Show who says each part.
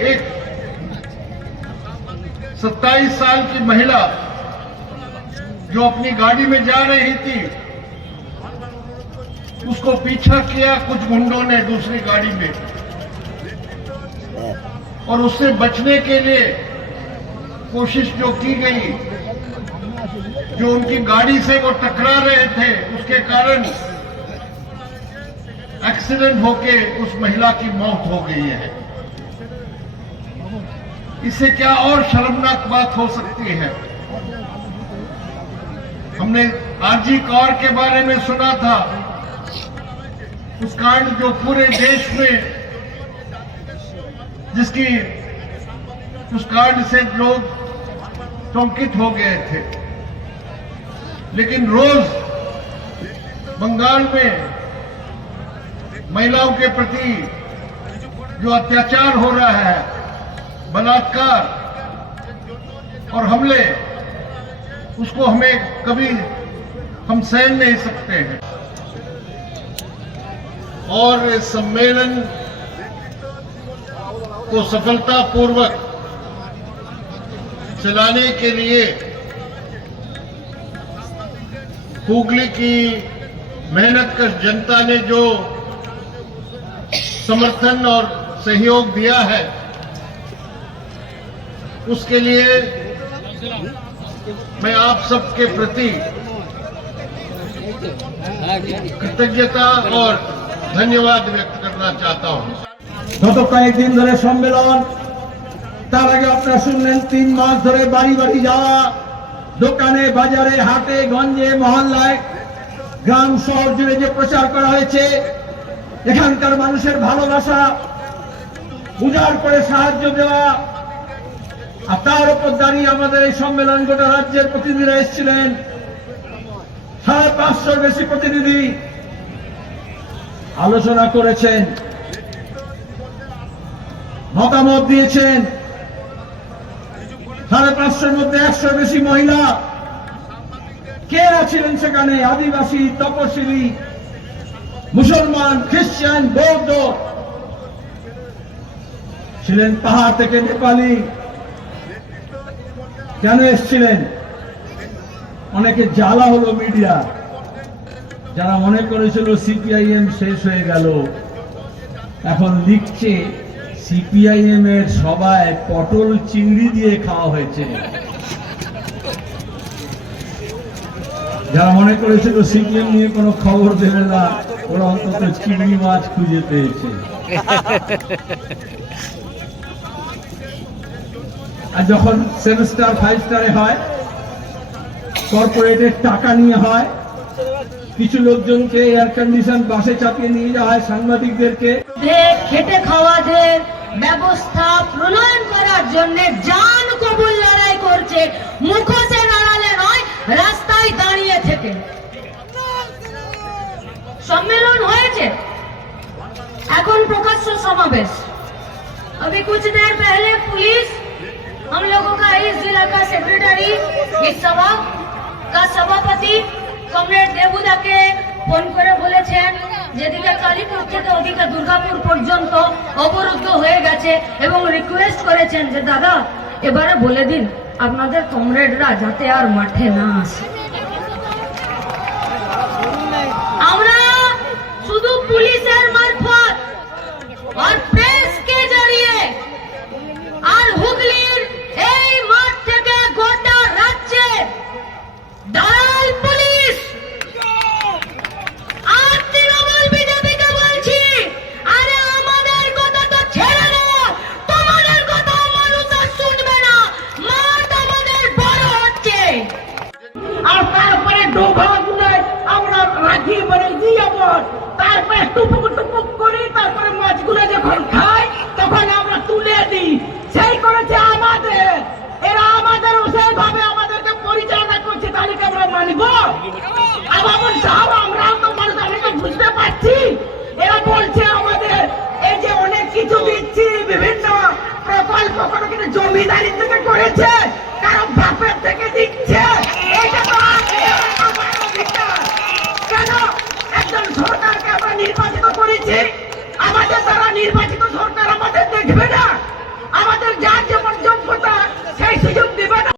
Speaker 1: एक 27 साल की महिला जो अपनी गाड़ी में जा रही थी, उसको पीछा किया कुछ गुंडों ने दूसरी गाड़ी में। और उससे बचने के लिए कोशिश जो की गई, जो उनकी गाड़ी से वो टकरा रहे थे, उसके कारण एक्सीडेंट होके उस महिला की मौत हो गई है। इससे क्या और शर्मनाक बात हो सकती है? हमने आरजी कौर के बारे में सुना था। उस कांड जो पूरे देश में, जिसकी, उस कांड से लोग चौंकित हो गए थे। लेकिन रोज बंगाल में महिलाओं के प्रति जो अत्याचार हो रहा है बलात्कार और हमले, उसको हमें कभी हम सहन नहीं सकते हैं। और सम्मेलन को सफलतापूर्वक चलाने के लिए हुगली की मेहनत कर जनता ने जो समर्थन और सहयोग दिया है उसके लिए मैं आप सबके प्रति कृतज्ञता और धन्यवाद व्यक्त करना चाहता हूं
Speaker 2: গত কয়েকদিন ধরে সম্মেলন তার আগে আপনারা শুনলেন তিন মাস ধরে বাড়ি বাড়ি যাওয়া দোকানে বাজারে হাটে গঞ্জে মহল্লায় গ্রাম শহর জুড়ে যে প্রচার করা হয়েছে এখানকার মানুষের ভালোবাসা উজাড় করে সাহায্য দেওয়া আর তার উপর দাঁড়িয়ে আমাদের এই সম্মেলন গোটা রাজ্যের প্রতিনিধিরা এসেছিলেন। সাড়ে পাঁচশোর বেশি প্রতিনিধি আলোচনা করেছেন, মতামত দিয়েছেন। সাড়ে পাঁচশোর মধ্যে একশোর বেশি মহিলা কে ছিলেন সেখানে? আদিবাসী, তপশিলি, মুসলমান, খ্রিস্টান, বৌদ্ধ। ছিলেন পাহাড় থেকে নেপালি কেন এসছিলেন? অনেকে জ্বালা হলো মিডিয়া যারা মনে করেছিল সিপিআইএম শেষ হয়ে গেল। এখন লিখছে সিপিআইএম এর সবাই পটল চিংড়ি দিয়ে খাওয়া হয়েছে। যারা মনে করেছিল সিপিএম নিয়ে কোনো খবর দেবে না, ওরা অন্তত চিংড়ি মাছ খুঁজে পেয়েছে। আর যখন সেভেন স্টার ফাইভ স্টারে হয় কর্পোরেটের টাকা নিয়ে হয় কিছু লোকজনকে এয়ার কন্ডিশন বাসে চাপিয়ে নিয়ে যাওয়া হয় সাংবাদিকদেরকে
Speaker 3: দের খেটে খাওয়াদের ব্যবস্থা প্রণয়ন করার জন্য জান কবুল লড়াই করছে মুখোশে দাঁড়ালে নয় রাস্তায় দাঁড়িয়ে থেকে সম্মেলন হয়েছে এখন প্রকাশ্য সমাবেশ अभी कुछ देर पहले पुलिस हम लोगों का इस जिला का सेक्रेटरी इस सभा का सभापति কমরেড দেবুদাকে ফোন করে বলেছেন যেদিকে কালীপুর থেকে ওদিকে দুর্গাপুর পর্যন্ত অবরুদ্ধ হয়ে গেছে এবং রিকোয়েস্ট করেছেন যে দাদা এবারে বলে দিন আপনাদের কমরেডরা যাতে আর মাঠে না আসে
Speaker 4: তারপরে মাছগুলো যখন খাই, তখন আমরা তুলে দিই। সেই করেছে আমাদের। এরা আমাদের সেইভাবে আমাদেরকে পরিচালনা করছে তাহলে আমরা মানব। আর তো মানুষ বুঝতে পারছি। এরা বলছে আমাদের, এই যে অনেক কিছু দিচ্ছি, বিভিন্ন প্রকল্প কোনো কিন্তু জমিদারি থেকে করেছে বাপের থেকে দিচ্ছে। কেন? একজন সরকারকে আমরা নির্বাচিত করেছি।